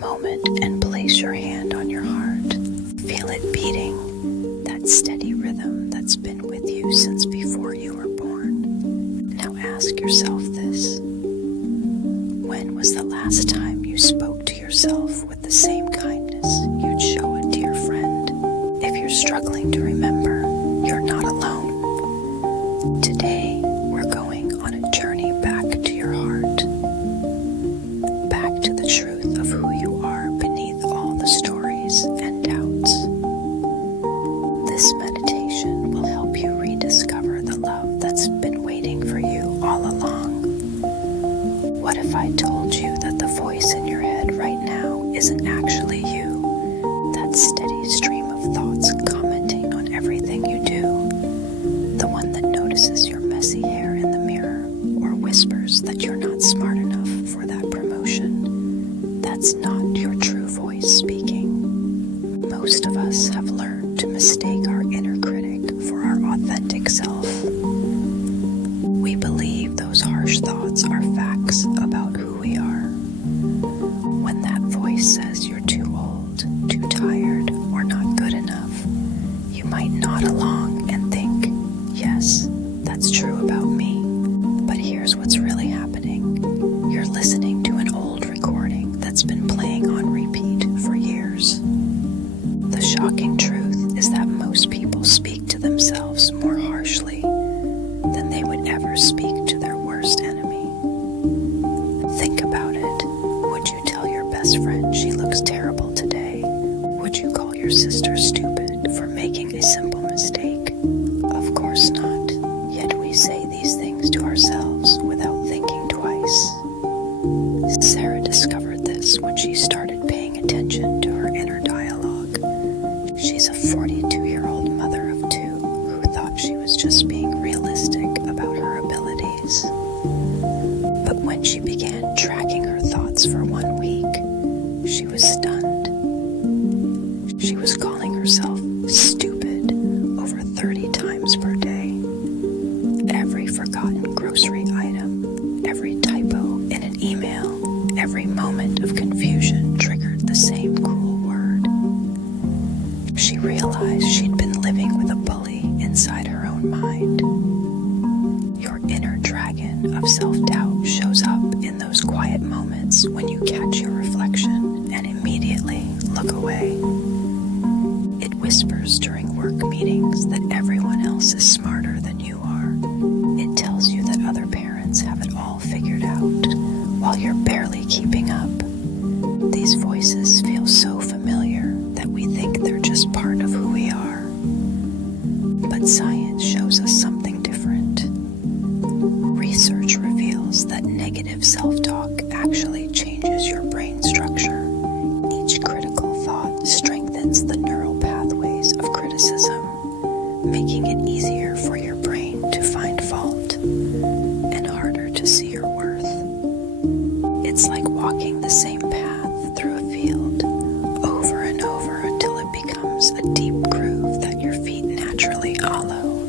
moment and place your hand on your heart. Feel it beating, that steady rhythm that's been with you since before you were born. Now ask yourself this. When was the last time you spoke to yourself with the same kindness you'd show a dear friend? If you're struggling to remember, you're not alone. Today, we're going on a journey back to your heart, back to the truth of who you are beneath all the stories and doubts. This meditation will help you rediscover the love that's been waiting for you all along. What if I told you that the voice in your head right now isn't actually you? That steady stream of thoughts commenting on everything you do. The one that notices your messy hair in the mirror or whispers that you're not smart enough for that promotion. That's not your true voice speaking. Most of us have learned to mistake our inner critic for our authentic self. We believe those harsh thoughts are facts about who we are. When that voice says you're too old, too tired, or not good enough, you might nod along and think, yes, that's true about me. But here's what's really happening. You're listening to an old recording that's been playing on repeat for years. The shocking truth is that most people speak to themselves more harshly than they would ever speak to their worst enemy. Think about it. Would you tell your best friend she looks terrible today? Would you call your sister stupid for making a simple mistake? Of course not. Yet we say these things to ourselves without thinking twice. Sarah discovered this when she started paying attention to her inner dialogue. She's a 42-year-old mother of two who thought she was just being realistic about her abilities. But when she began tracking her thoughts for 1 week, she was stunned. She was calling herself stupid over 30 times per day. Every forgotten grocery item, every typo in an email, every moment of confusion triggered the same cruel word. She realized she'd been living with a bully inside her own mind. Your inner dragon of self-doubt shows up in those quiet moments when you catch your reflection and immediately look away. It whispers during work meetings that everyone else is smarter than you are. It tells you that other parents have it all figured out while you're barely keeping up. These voices feel so familiar that we think they're just part of who we are. But science shows us something different. Research reveals that negative self-talk actually changes your brain structure. Each critical thought strengthens the neural pathways of criticism, making it easier for your brain to find fault and harder to see your worth. It's like walking the same path through a field over and over until it becomes a deep groove that your feet naturally follow.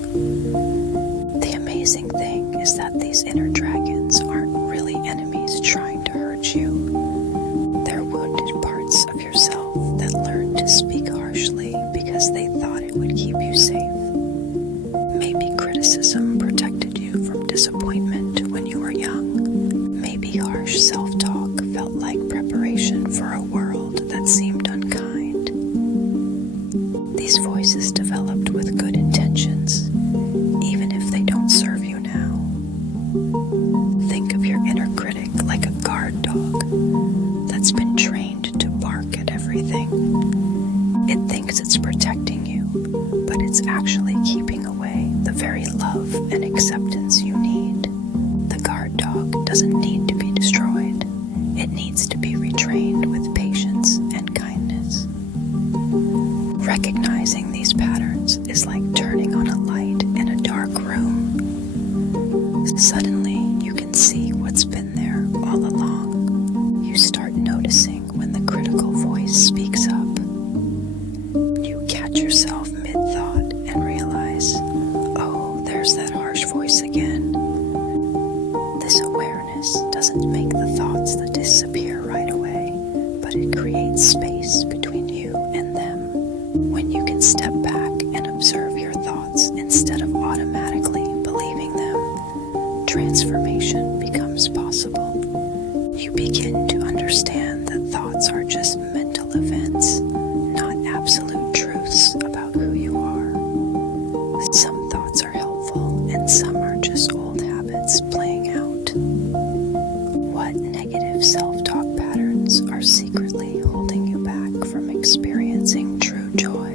The amazing thing is that these inner dragons aren't really enemies trying to hurt you. They're wounded parts of yourself that learned to speak harshly because they thought it would keep you safe. Maybe criticism protected you from disappointment when you were young. Maybe harsh self-talk felt like preparation for a world that seemed unkind. These voices developed with good intentions, even if they don't serve you now. Think of your inner critic like a guard dog that's been trained to bark at everything. It thinks it's protecting you, but it's actually keeping away the very love and acceptance you need. The guard dog doesn't need to be destroyed. It needs to be retrained with patience and kindness. Recognizing these patterns is like turning on a light in a dark room. Suddenly, you can see what's been there all along. You start noticing when the critical voice speaks up. You catch yourself mid-thought and realize, oh, there's that harsh voice again. This awareness doesn't make the thoughts that disappear right away, but but it creates space between you and them. When you can step back and observe your thoughts instead of automatically believing them, transformation becomes possible. You begin to understand that thoughts are just mental events, not absolute truths about who you are. Some thoughts are helpful and some are just old habits playing out. What negative self-talk patterns are secretly holding you back from experiencing true joy?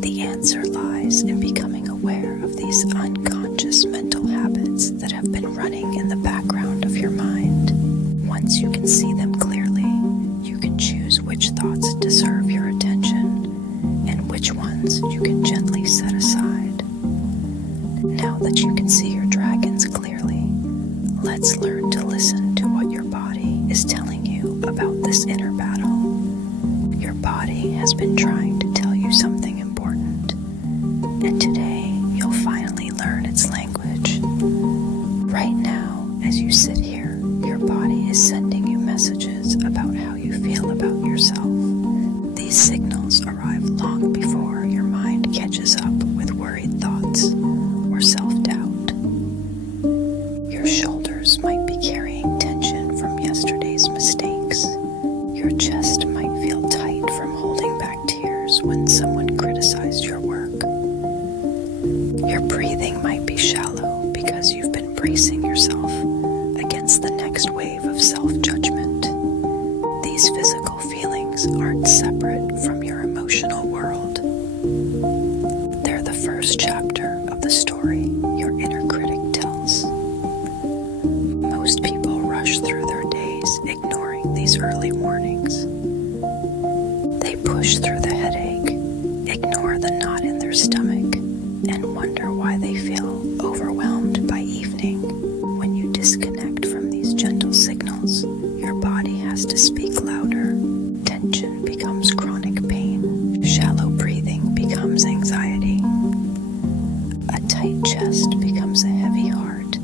The answer lies in becoming aware of these unconscious mental habits that have been running in the background of your mind. Once you can see them clearly, you can choose which thoughts deserve your attention and which ones you can gently set aside. Now that you can see your dragons clearly, let's learn to listen to what your body is telling you about this inner battle. Your body has been trying to tell you something important, and today you'll finally learn its language. Right now, as you sit here, your body is sending you messages about how you feel about yourself. These signals arrive long before your mind catches up with worried thoughts or self-doubt. Your shoulders might be carrying tension from yesterday's mistakes. Your chest might feel tight from holding back tears when someone criticized your work. Your breathing might be shallow because you've been bracing yourself against the next wave of self-judgment. These physical feelings aren't separate from your emotional world. They're the first chapter of the story your inner critic tells. Most people rush through their days ignoring these early warnings. They push through the headache, ignore the knot in their stomach, and wonder why they feel overwhelmed by evening. When you disconnect from these gentle signals, your body has to speak louder. Tension becomes chronic pain. Shallow breathing becomes anxiety. A tight chest becomes a heavy heart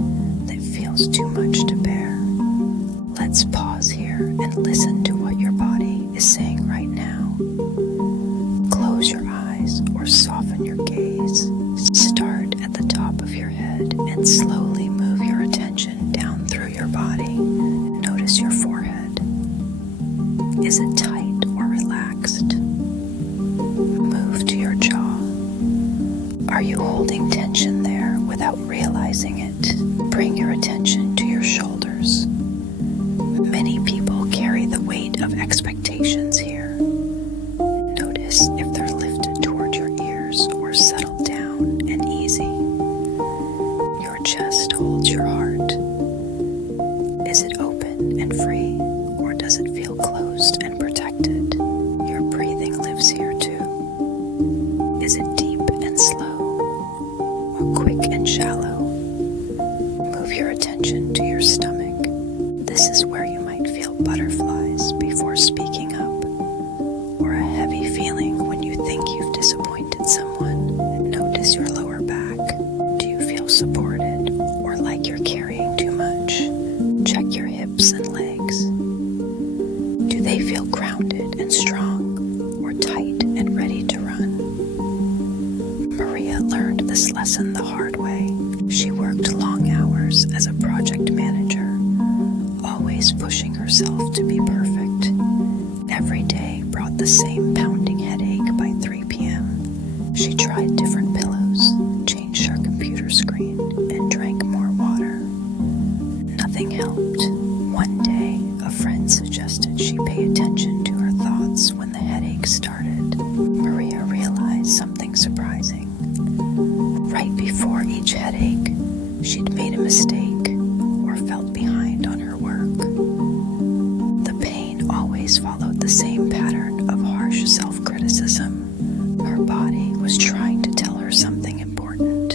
that feels too much to bear. Let's pause here and listen to what your body is saying right now. Close your eyes or soften your gaze. Start at the top of your head and slowly move your attention down through your body. Notice your forehead. Is it tight or relaxed? Move to your jaw. Are you holding tension there without realizing it? Bring your attention to your shoulders. Many people carry the weight of expectations here. Notice if they're lifted toward your ears or settled down and easy. Your chest holds your heart. Is it open and free, or does it feel closed and protected? Your breathing lives here too. Is it deep and slow, or quick and shallow? Move your attention to your stomach. This is where you might feel butterflies before speaking up, or a heavy feeling when you think you've disappointed someone. Notice your lower back. Do you feel supported, or like you're carrying too much? Check your hips and legs. Do they feel grounded and strong, or tight and ready to run? Maria learned this lesson the hard way. She worked long hours as a project manager, always pushing herself to be perfect. Every day brought the same pounding headache by 3 p.m. She tried different pillows, changed her computer screen, and drank more water. Nothing helped. One day, a friend suggested she pay attention to her thoughts when the headache started. Maria realized something surprising. Right before each headache, she'd made a mistake or felt behind on her work. The pain always followed the same pattern of harsh self-criticism. Her body was trying to tell her something important.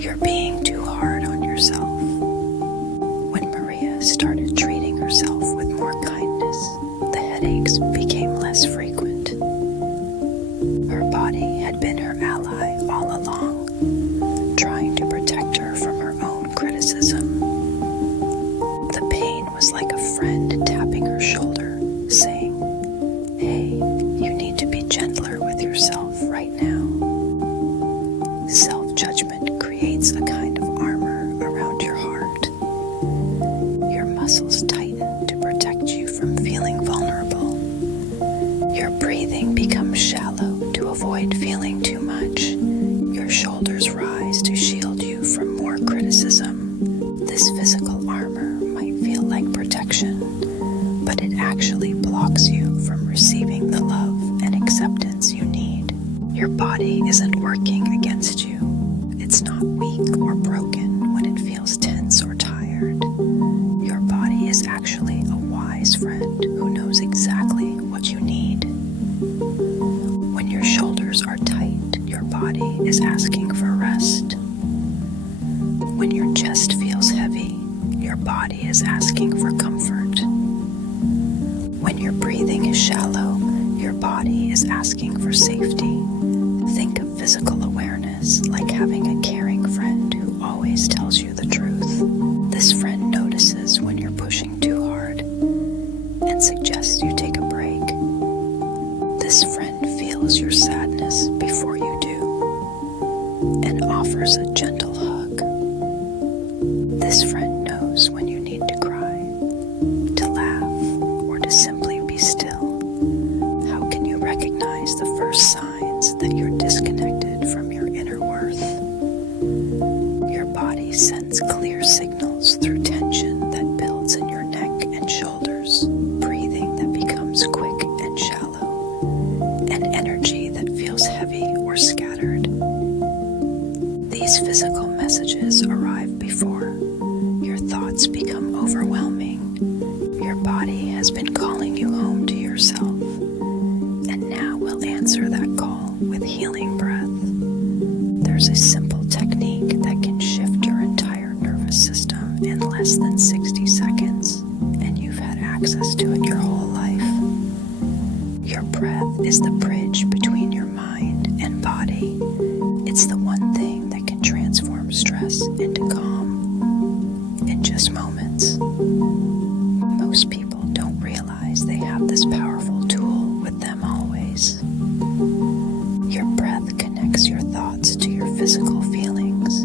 You're being too hard on yourself. When Maria started treating herself with more kindness, the headaches became less frequent. Her body had been her ally all along, trying to protect her from her own criticism. The pain was like a friend tapping her shoulder, saying, body isn't working against you. It's not weak or broken when it feels tense or tired. Your body is actually a wise friend who knows exactly what you need. When your shoulders are tight, your body is asking for rest. When your chest feels heavy, your body is asking for comfort. When your breathing is shallow, your body is asking for safety. Think of physical awareness like having a caring friend who always tells you the truth. This friend notices when you're pushing too hard and suggests you take a break. This friend feels your sadness before you do and offers a gentle hug. This friend knows when you need to cry, to laugh, or to simply be still. How can you recognize the first signs that you're disconnected from your inner worth? Your body sends clear signals through tension that builds in your neck and shoulders, breathing that becomes quick and shallow, and energy that feels heavy or scattered. These physical messages arrive before your thoughts become overwhelming. Your body has been calling you home to yourself, and now we'll answer that call with healing breath. There's a simple technique that can shift your entire nervous system in less than 60 seconds, and you've had access to it your whole life. Your breath is the bridge between your mind and body. It's the one thing that can transform stress into calm in just moments. Most people don't realize they have this powerful tool with them always. Your breath connects your thoughts to your physical feelings.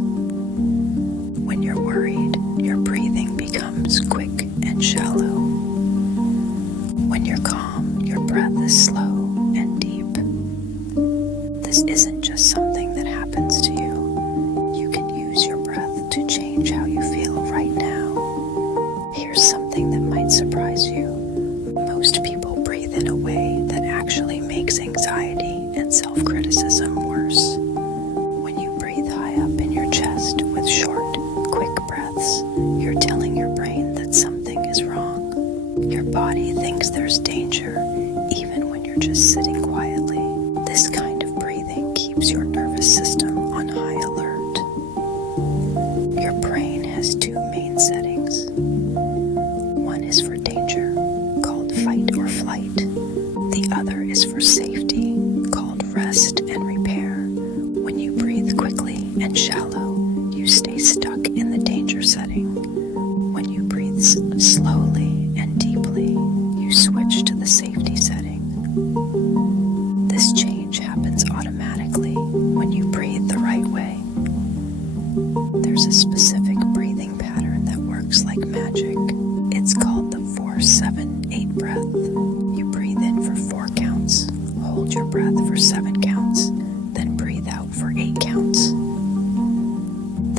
When you're worried, your breathing becomes quick and shallow. When you're calm, your breath is slow and deep. This isn't just something that happens to you. You can use your breath to change how you feel right now. Here's something that might surprise you. Most people breathe in a way that actually makes anxiety and self-criticism worse. When you breathe high up in your chest with short, quick breaths, you're telling your brain that something is wrong. Your body thinks there's danger, even when you're just sitting quietly. This kind of breathing keeps your nervous system on high alert. Your brain has two main settings. One is for danger, called fight or flight. The other is for safety, called rest and repair. When you breathe quickly and shallow, you stay stuck in the danger setting. When you breathe slowly and deeply, you switch to the safety setting. This change happens automatically when you breathe the right way. There's a specific breathing pattern that works like magic. It's called the 4-7-8 breath. You breathe in for 4 counts, hold your breath for 7 counts, then breathe out for 8 counts.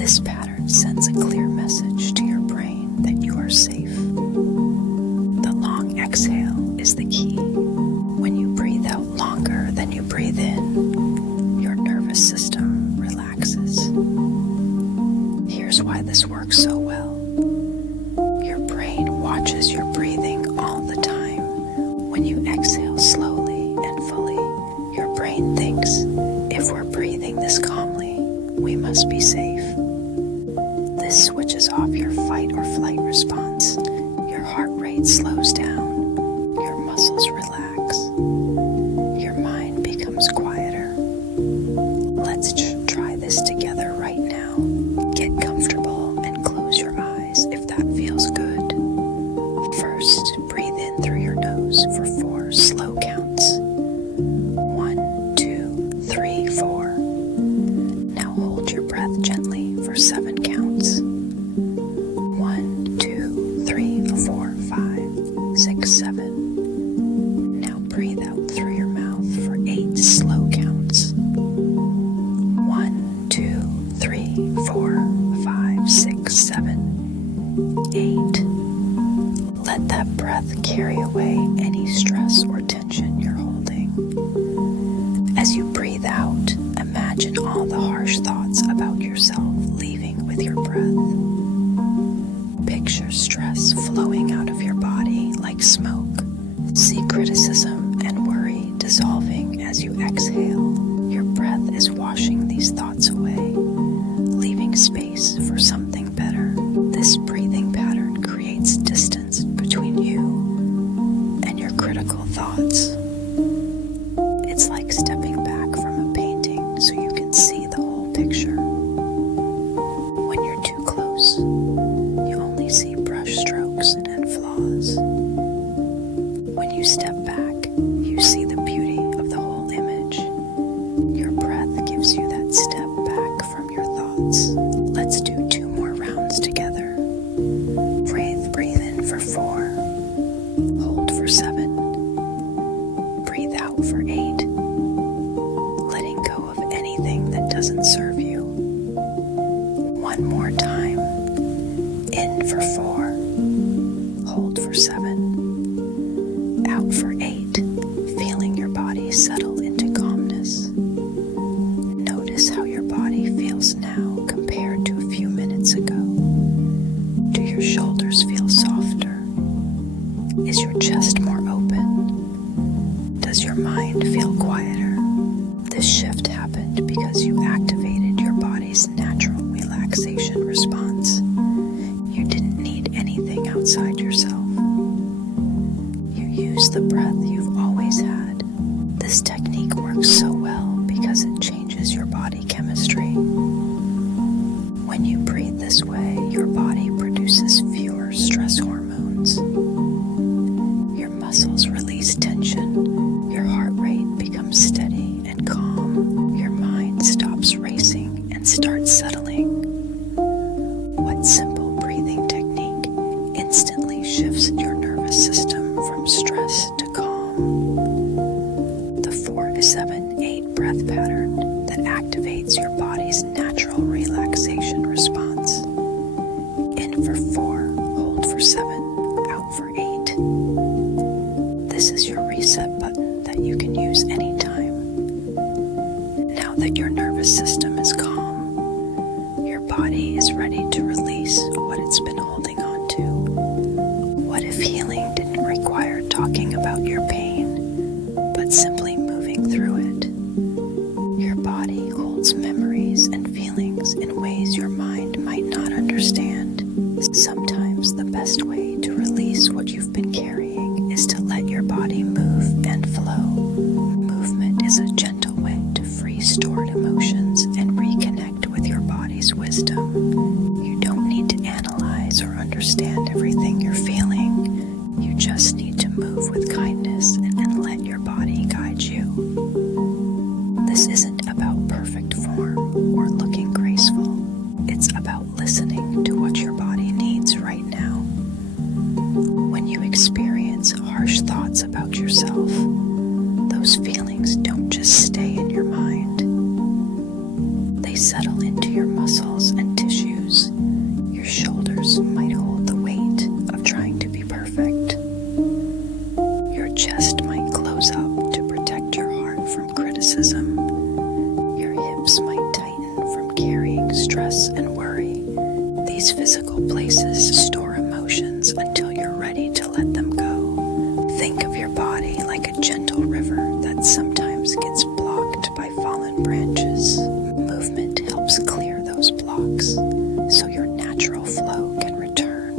This pattern sends a clear message to your brain that you are safe. The long exhale is the key. When you breathe out longer than you breathe in, your nervous system relaxes. Here's why this works so well. Your brain watches your breathing all the time. When you exhale slowly and fully, your brain thinks, if we're breathing this calmly, we must be safe. This switches off your fight or flight response. Your heart rate slows down. Your muscles relax. Your mind becomes quieter. Let's try this together right now. Get comfortable and close your eyes if that feels good. First, breathe in through your nose for 4 slow counts. 1, 2, 3, 4. Now hold your breath gently for 7 counts. 1, 2, 3, 4, 5, 6, 7. Now breathe out through your mouth for 8 slow counts. 1, 2, 3, 4, 5, 6, 7, 8. Let that breath carry away any stress or tension criticism and worry dissolving as you exhale. Your breath is washing these thoughts away, leaving space for something better. This breathing pattern creates distance between you and your critical thoughts. It's like stepping back from a painting so you can see the whole picture. When you're too close, you only see brush strokes and flaws. When you step back, you see the beauty of the whole image. Your breath gives you that step back from your thoughts. Let's do 2 more rounds together. Breathe in for 4. Hold for 7. Breathe out for 8. Letting go of anything that doesn't serve you. 1 more time. In for 4. Hold for 7. Out for 8. Feeling your body settle into calmness. Notice how your body feels now compared to a few minutes ago. Do your shoulders feel softer? Is your chest more open? Does your mind feel quieter? This shift happened because you activated your body's natural relaxation response. You didn't need anything outside yourself. You used the breath you've always had. This technique works so well because it changes your body chemistry. When you breathe this way, your body produces fewer stress hormones. Your muscles release tension. Your heart rate becomes steady and calm. Your mind stops racing and starts settling. What simple breathing technique instantly shifts your nervous system from stress to calm? The 4-7-8 breath pattern that activates your body's natural relaxation response. In for 4, hold for 7, out for 8. This is your reset button that you can use anytime. Now that your nervous system is calm, your body is ready to release what it's been holding on to. What if healing didn't require talking about your pain, but simply moving through it? Your body holds memories and feelings in ways your mind might not understand. Sometimes the best way to release what you've been carrying is to let your body move and flow. Movement is a gentle way to free stored emotions and reconnect with your body's wisdom. You don't need to analyze or understand everything you're feeling. You just need to move with kindness and let your body guide you. This isn't about perfect form or looking graceful. It's about listening to what your body needs right now. When you experience harsh thoughts about yourself, those feelings don't just stay in your mind. They settle into your muscles and tissues. Your shoulders might hold the weight of trying to be perfect. Your chest might close up to protect your heart from criticism. Your hips might tighten from carrying stress and worry. These physical places store emotions until you're ready to let them go. Think of your body like a gentle river that sometimes gets blocked by fallen branches. Movement helps clear those blocks so your natural flow can return.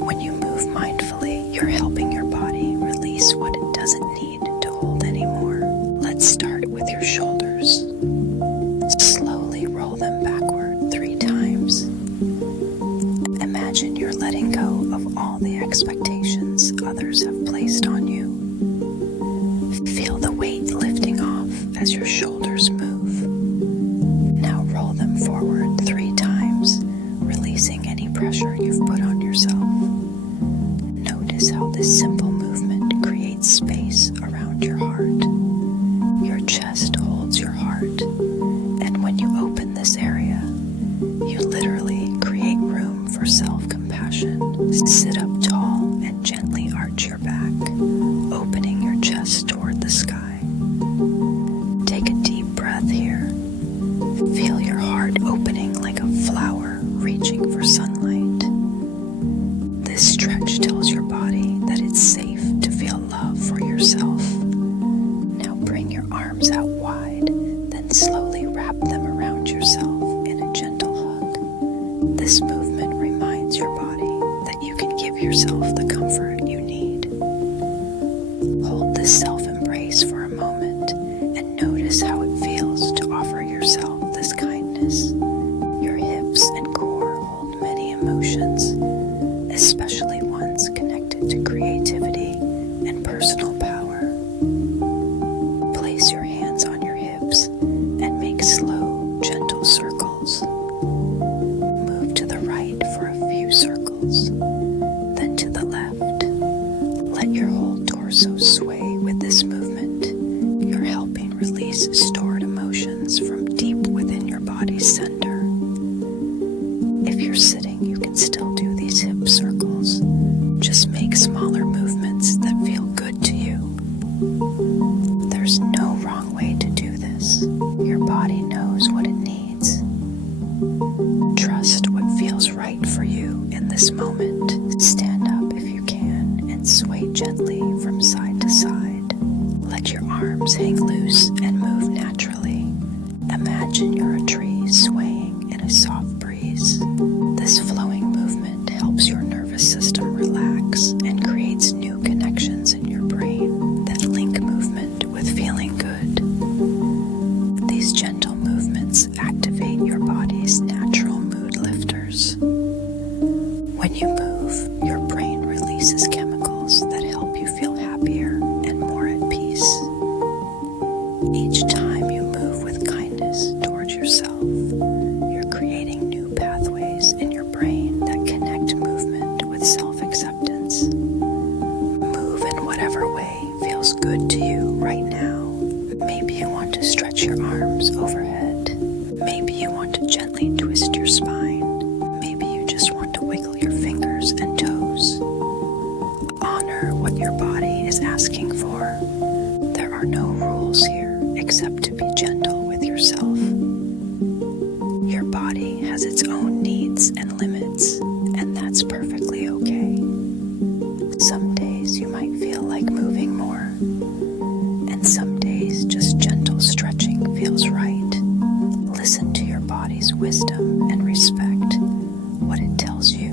When you move mindfully, you're helping your body release what it doesn't need to hold anymore. Let's start with your shoulders. Slowly roll them backward 3 times. Imagine you're letting go of all the expectations others have placed on you. Feel the weight lifting off as your shoulders move. Now roll them forward 3 times, releasing any pressure you've put on yourself. Notice how this simple movement creates space around your heart. Your chest holds your heart, and when you open this area, you literally create room for self-compassion. Sit up tall and gently arch your back, opening your chest toward the sky. Take a deep breath here. Feel your heart opening like a flower reaching for sunlight. This stretch tells your body that it's safe to feel love. self-embrace for a moment and notice how it feels to offer yourself this kindness. Your hips and core hold many emotions, especially ones connected to creativity and personal power. Place your hands on your hips and make slow, gentle circles. Move to the right for a few circles, then to the left. Let your whole torso sway with this movement. You're helping release stored emotions from deep within your body's center. If you're sitting, you can still do these hip circles. Just make smaller movements that feel good to you. There's no wrong way to do this. Your body knows what it needs. Trust what feels right for you in this moment. Stand up if you can and sway gently from side to side. Let your arms hang loose and move naturally. Imagine you're a tree swaying in a soft breeze. This flowing movement helps your nervous system relax and creates new connections in your brain that link movement with feeling good. These gentle movements activate your body's natural mood lifters. When you move, your brain releases chemicals that help you feel happier and more at peace. Each time you move with kindness towards yourself, you're creating new pathways in your brain that connect movement with self-acceptance. Move in whatever way feels good to you right now. Maybe you want to stretch your arms overhead. Maybe you want to gently twist your spine. Maybe you just want to wiggle your fingers and toes. Honor what your body is asking for. There are no rules here except to be gentle with yourself. Your body has its own needs and limits, and that's perfectly okay. Some days you might feel like moving more, and some days just gentle stretching feels right. Listen to your body's wisdom and respect what it tells you.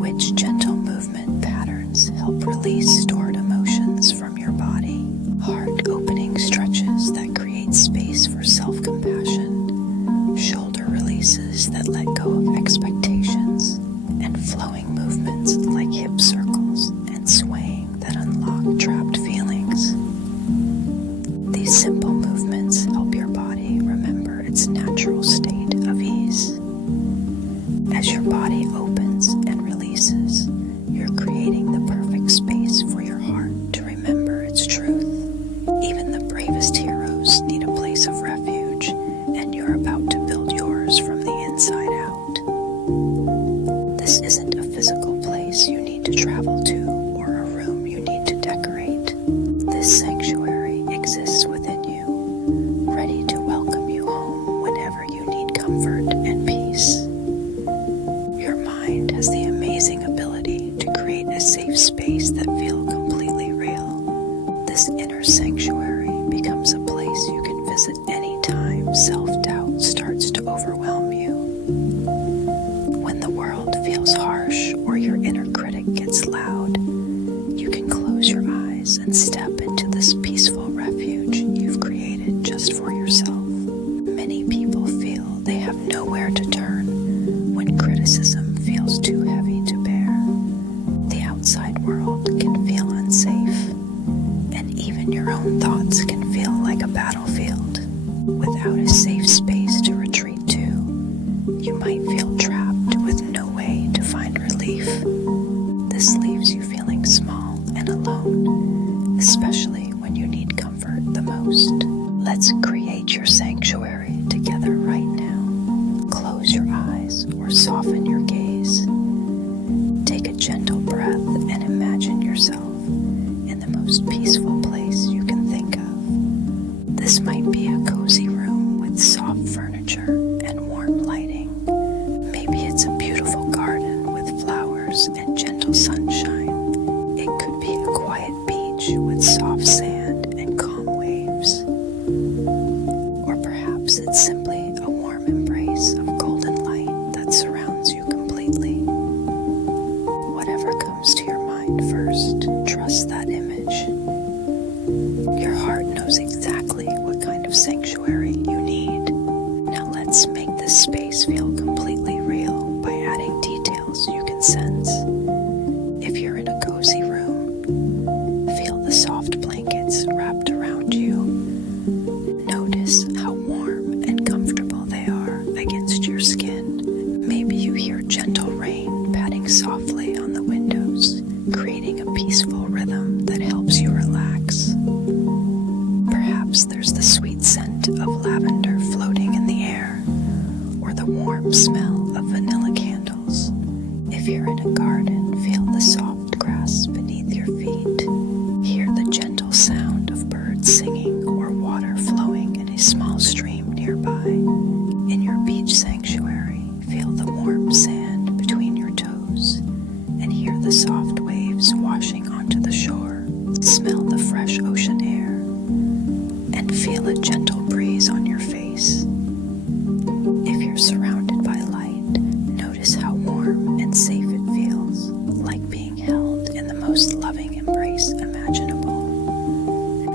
Which gentle movement patterns help release stored emotions from your body? Heart-opening stretches that create space for self-compassion, shoulder releases that let go of expectations, and flowing movements like hip circles and swaying that unlock trapped feelings. These simple movements help your body remember its natural state of ease. As your body opens and releases, you're creating the perfect space for your heart to remember its truth. Even the bravest heroes need a place of refuge, and you're about to build yours from the inside out. This isn't a physical place you need to travel to or a room you need to decorate. This sanctuary exists within you, ready to welcome you home whenever you need comfort and peace. Your mind has the amazing ability to create a safe space that feels completely real. This inner sanctuary becomes a place you can visit anytime self-doubt starts to overwhelm you. When the world feels harsh or your inner critic gets loud, you can close your eyes and step into this peaceful refuge you've created just for yourself. Many people feel they have nowhere to turn when criticism feels too heavy to bear. The outside world can feel unsafe, and even your own thoughts can feel like a battlefield. Without a safe space to retreat to, you might feel trapped with no way to find relief. This leaves you feeling small and alone, especially when you need comfort the most. Let's create your sanctuary together right now. Close your eyes or soften your gaze. Take a gentle breath and imagine yourself in the most peaceful place you can think of. This might be a cozy room with soft furniture and warm lighting. Maybe it's a beautiful garden with flowers and gentle sunshine. It could be a quiet beach with soft sand and calm waves. Or perhaps it's simply a warm embrace of golden light that surrounds you completely. Whatever comes to your mind first, trust that image. this space feel completely real by adding details you can sense. If you're in a cozy room, feel the soft blankets wrapped around you. Notice how warm and comfortable they are against your skin. Maybe you hear gentle rain patting softly on the windows, creating a peaceful rhythm that helps you relax. Perhaps there's the sweet scent of lavender floating in the air, or the warm smell of vanilla candles. If you're in a garden, feel the soft grass beneath your feet. Hear the gentle sound of birds singing or water flowing in a small stream nearby. In your beach sanctuary, feel the warm sand between your toes and hear the soft waves washing onto the shore. Smell the fresh ocean air and feel a gentle breeze on your face. If you're surrounded by light, notice how warm and safe it feels, like being held in the most loving embrace imaginable.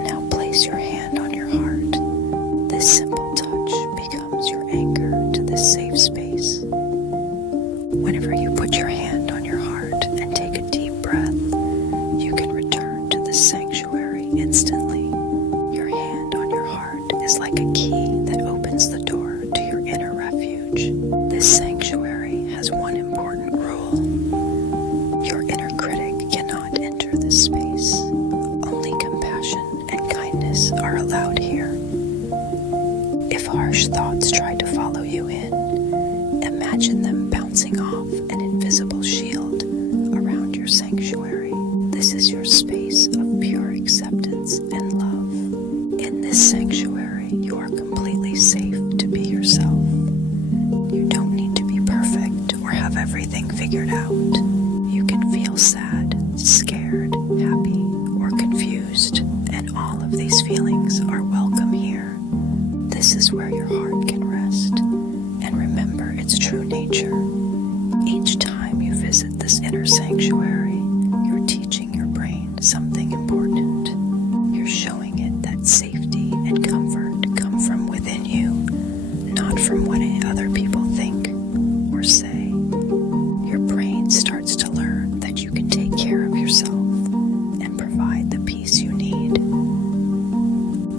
Now place your hand on your heart. This simple touch becomes your anchor to this safe space. Whenever you put your hand on your heart and take a deep breath, you can return to this sanctuary instantly. Your hand on your heart is like a key that opens the door to your inner refuge. This sanctuary has one important rule. Your inner critic cannot enter this space. Only compassion and kindness are allowed here. If harsh thoughts try to follow you in, imagine them bouncing off an invisible shield around your sanctuary. This is your space of pure acceptance and love. In this sanctuary, you are completely safe to be yourself. You don't need to be perfect or have everything figured out. You can feel sad, scared, happy, or confused, and all of these feelings are welcome here. This is where your heart can rest and remember its true nature. Each time you visit this inner sanctuary, you're teaching your brain something important. You're showing it that safety and comfort come from within you, not from what other people think or say. Your brain starts to learn that you can take care of yourself and provide the peace you need.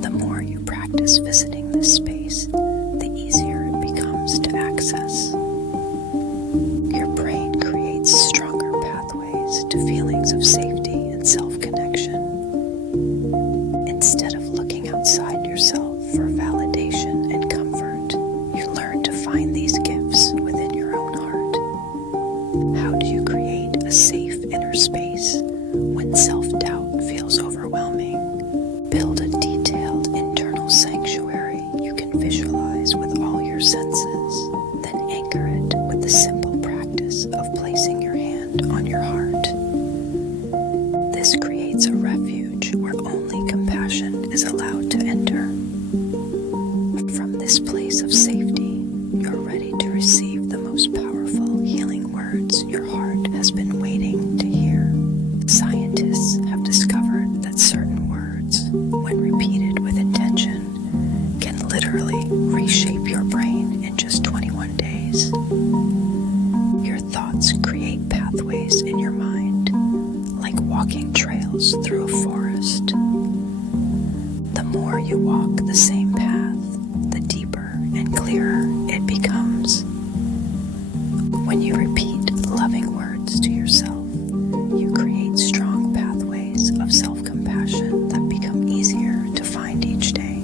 The more you practice visiting this space, the easier it becomes to access. Your brain creates stronger pathways to feelings of safety and self-connection. Instead of looking outside yourself for validation and comfort, you learn to find these gifts within your own heart. How do you create a safe inner space when self-doubt feels overwhelming? Build a detailed internal sanctuary you can visualize with all your senses, then anchor it with the simple practice of placing your hand on your heart. This creates a refuge where only compassion is allowed to enter. From this place of safety, you're ready to receive the most powerful healing words your heart has been waiting to hear. Scientists have discovered that certain words, when repeated with intention, can literally reshape your brain in just 21 days. Your thoughts create pathways in your mind, like walking trails through a forest. The more you walk the same path, the deeper and clearer it becomes. When you repeat loving words to yourself, you create strong pathways of self-compassion that become easier to find each day.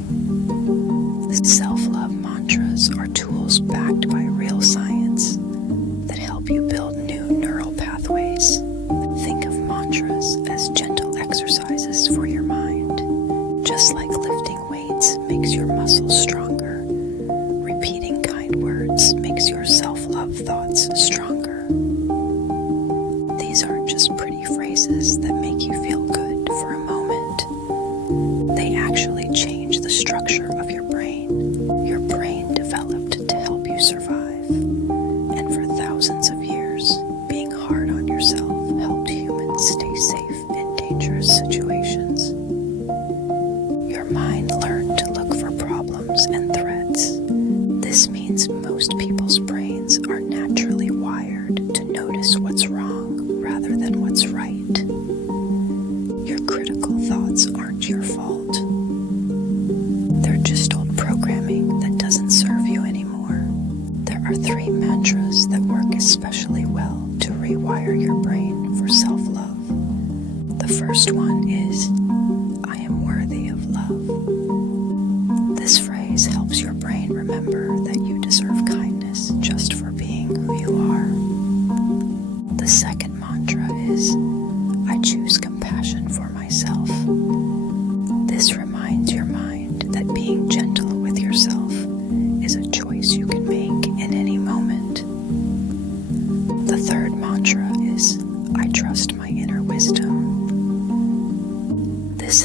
Self-love mantras are tools backed by real science that help you build new neural pathways. Think of mantras as gentle exercises for your mind. Just like lifting weights makes your muscles stronger, repeating kind words makes your self-love thoughts stronger. These aren't just pretty phrases that make you feel good for a moment. They actually change the structure of your brain. Your brain developed to help you survive. And for thousands of years, being hard on yourself helped humans stay safe in dangerous situations. Your mind learned to look for problems and threats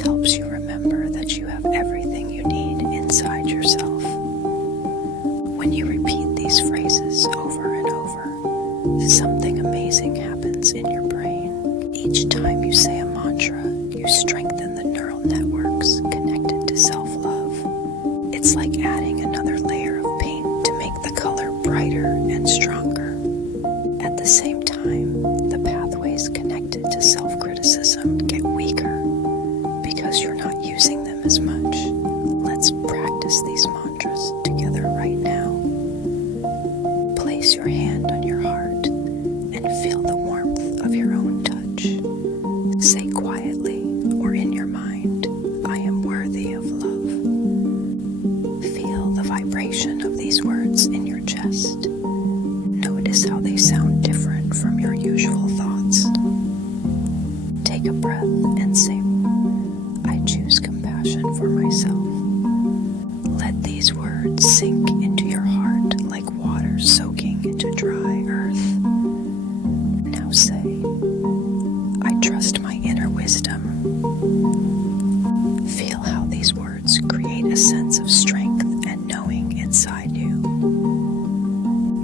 helps you remember that you have everything you need inside yourself. When you repeat these phrases over and over, something amazing happens in your brain. Each time you say a mantra, you strengthen the neural networks connected to self-love. It's like adding another layer of paint to make the color brighter and stronger. At the same time, the pathways connected to self-criticism get weaker because you're not using them as much. Let's practice these mantras together right now. Place your hand on your heart and feel the warmth of your own touch. Say quietly or in your mind, I am worthy of love. Feel the vibration of these words in your chest. Notice how they sound different from your usual thoughts. Take a breath and say, I choose compassion for myself. Let these words sink into your heart like water soaking into dry earth. Now say, I trust my inner wisdom. Feel how these words create a sense of strength and knowing inside you.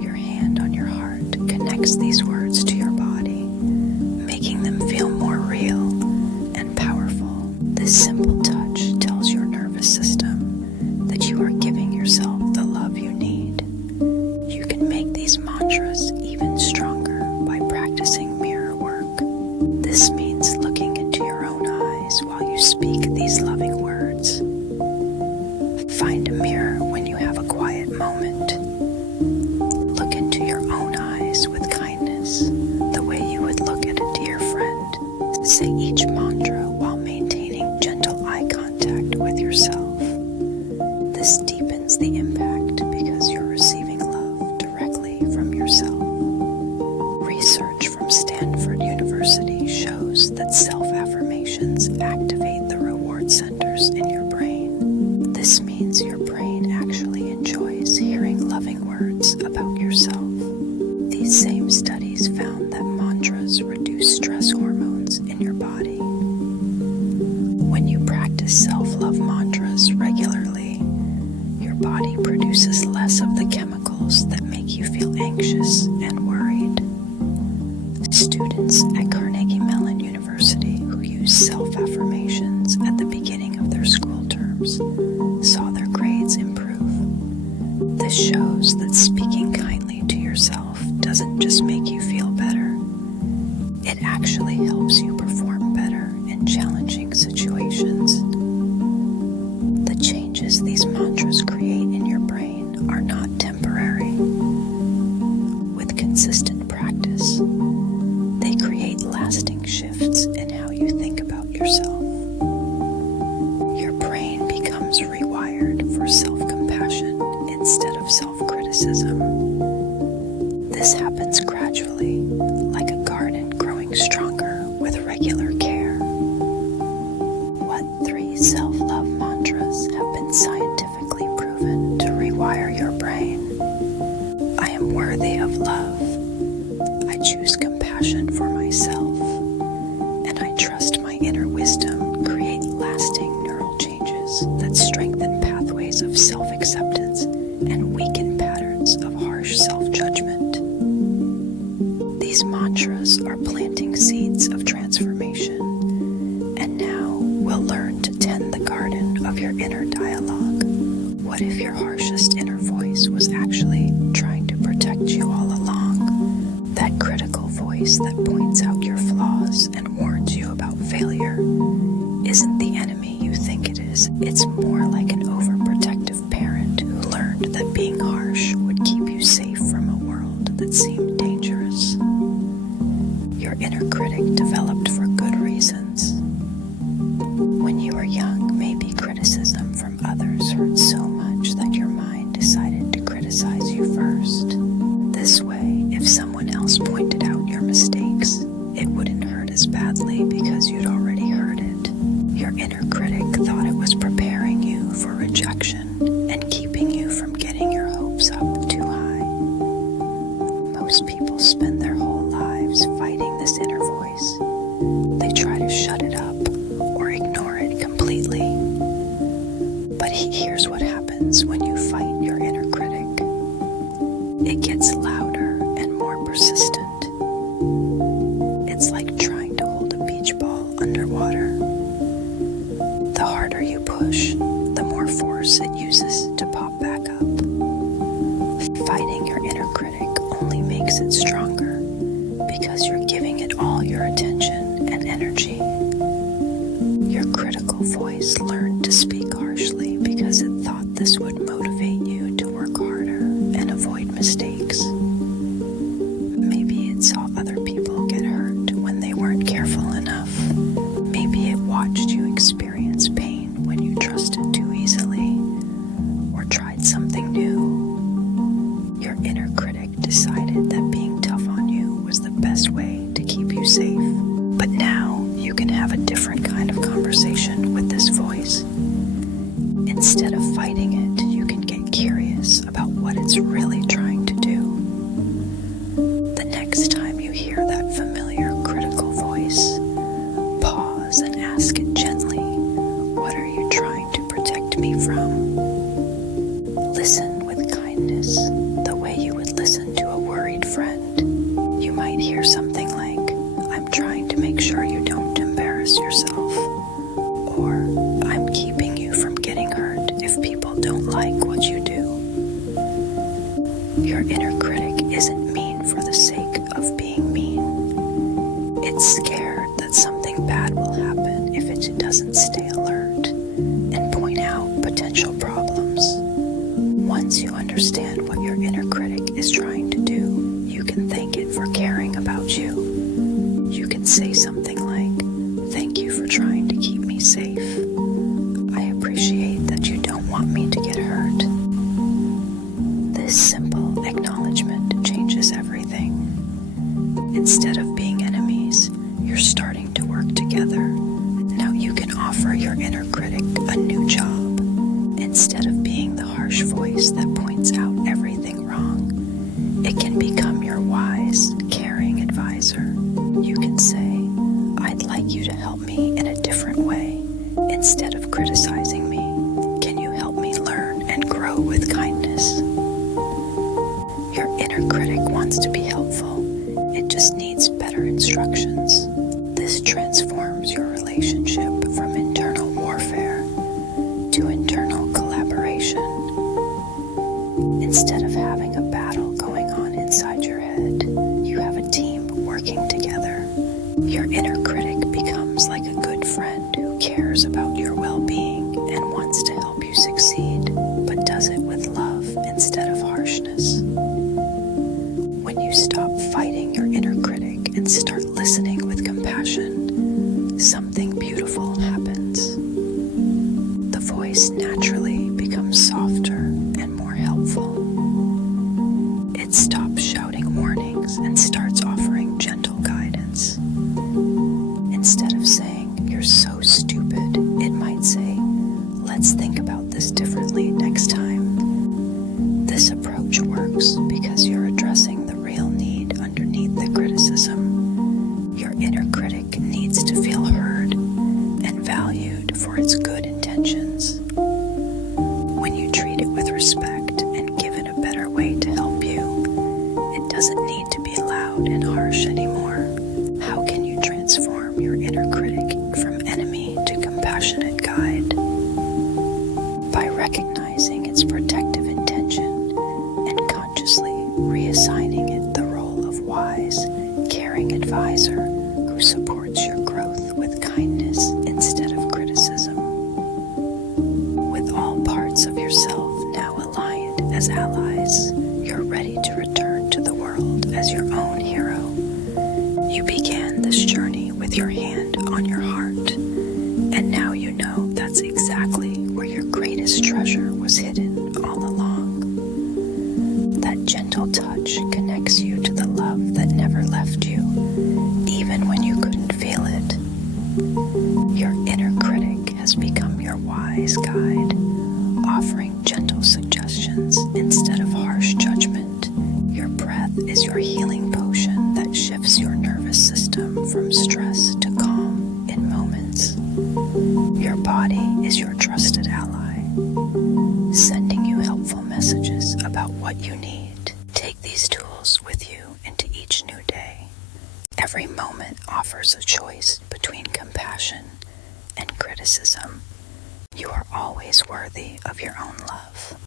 Your hand on your heart connects these words to your body, making them feel more real and powerful. This simple touch tells your nervous system that you are giving yourself the love you need. You can make these mantras even stronger by practicing mirror work. This means looking into your own eyes while you speak these loving words. Find a mirror when you have a quiet moment. Look into your own eyes with kindness, the way you would look at a dear friend. Say each mantra while maintaining gentle eye contact with yourself. This deepens the impact because you're receiving love directly from yourself. Research from Stanford University shows that self-affirmations activate the reward centers in your brain. This means your brain actually enjoys hearing loving words about yourself. These same studies found that mantras reduce stress hormones in your body. When you practice self-love mantras regularly, your body produces less of the chemicals that make you feel anxious and worried. Students at Carnegie Mellon University who use self-affirmations at the beginning of their school terms saw their grades improve. This shows that speaking kindly to yourself doesn't just make you feel better, it actually helps you perform better in challenging situations. The changes these mantras create in your brain are not temporary. With consistent practice, they create lasting shifts in how you think about yourself. Your brain becomes rewired for self-compassion instead of self-criticism. This happens gradually, like a garden growing stronger with regular care. What 3 self-love mantras have been scientifically proven to rewire your brain? I am worthy of love. I choose compassion for myself. And I trust my inner wisdom create lasting neural changes that strengthen pathways of self-acceptance and weaken patterns of harsh self-judgment. These mantras are planting seeds of transformation, and now we'll learn to tend the garden of your inner dialogue. What if your harshest inner voice was actually trying to protect you all along? That critical voice that points out your flaws and warns you about failure isn't the enemy you think it is. It's more like an overprotective parent who learned that being harsh would keep you safe from a world that seemed dangerous. Your inner critic developed for good reasons. When you were young, maybe criticism from others hurt so much that your mind decided to criticize you first. This way, if someone else pointed out your mistakes, it wouldn't hurt as badly because you'd already heard it. Your inner critic thought it was preparing you for rejection and keeping you from getting your hopes up too high. Most people spend their whole lives fighting this inner voice. They try to shut it up or ignore it completely. Here's what happens when you fight your inner critic. It gets louder and more persistent. It's like trying to hold a beach ball underwater. The harder you push, the more force it uses to pop back up. Fighting your inner critic only makes it stronger because you're giving it all your attention and energy. Your critical voice learned to speak harshly because it thought this would motivate you to work harder and avoid mistakes. Maybe it saw other people get hurt when they weren't careful enough. Maybe it watched you experience pain when you trusted too easily or tried something new. Your inner critic decided that being tough on you was the best way to keep you safe. But now you can have a different kind of conversation with this voice. Instead of fighting it, you can get curious about what it's really trying to do. The next time you hear that familiar critical voice, pause and ask it gently, what are you trying to protect me from? Listen with kindness, the way you would listen to a worried friend. You might hear something like, I'm trying to make sure you don't embarrass yourself, or I'm keeping you from getting hurt if people don't like what you do. Your inner critic isn't mean for the sake of being mean. It's scared that something bad will happen if it doesn't stay alert and point out potential problems. Once you understand what your inner critic is trying to do, you can thank it for caring about you. You can say something like, thank you for trying to keep me safe. I appreciate that you don't want me to get hurt. This simple acknowledgement changes everything. Instead of being enemies, you're starting to work together. Now you can offer your inner critic a new job. Instead of being the harsh voice that points out everything wrong, it can become your wise, caring advisor. You can say, I'd like you to help me in a different way. Instead of criticizing me, can you help me learn and grow with kindness? Your inner critic wants to be helpful. It just needs better instructions. This transforms your relationship from internal warfare to internal collaboration. Instead of having a battle going on inside your head, you have a team working together. Your inner critic becomes like a good friend who cares about your well-being and wants to help you succeed, but does it with love instead of harshness. When you stop fighting your inner critic and start listening with compassion, something beautiful happens. The voice naturally becomes softer and more helpful. It stops shouting warnings and starts offering gentle guidance. Instead of saying, you're so stupid, it might say, let's think about this differently next time. This approach works because you're addressing the real need underneath the criticism. Your inner critic needs to feel heard and valued for its good intentions. When you treat it with respect and give it a better way to help you, it doesn't need to be loud and harsh anymore. How can you transform your inner critic from enemy to compassionate guide? By recognizing its protective intention and consciously reassigning it the role of wise, caring advisor who supports your growth with kindness instead of criticism. With all parts of yourself now aligned as allies, you're ready to return to the world as your own hero. You began this journey with your hand on your heart, and now you know that's exactly where your greatest treasure was hidden all along. That gentle touch connects you to the love that never left you, even when you couldn't feel it. Your inner critic has become your wise guide, offering gentle suggestions instead of harsh judgment. Your breath is your healing potion that shifts your nervous system from stress to calm in moments. Your body is your trusted ally, about what you need. Take these tools with you into each new day. Every moment offers a choice between compassion and criticism. You are always worthy of your own love.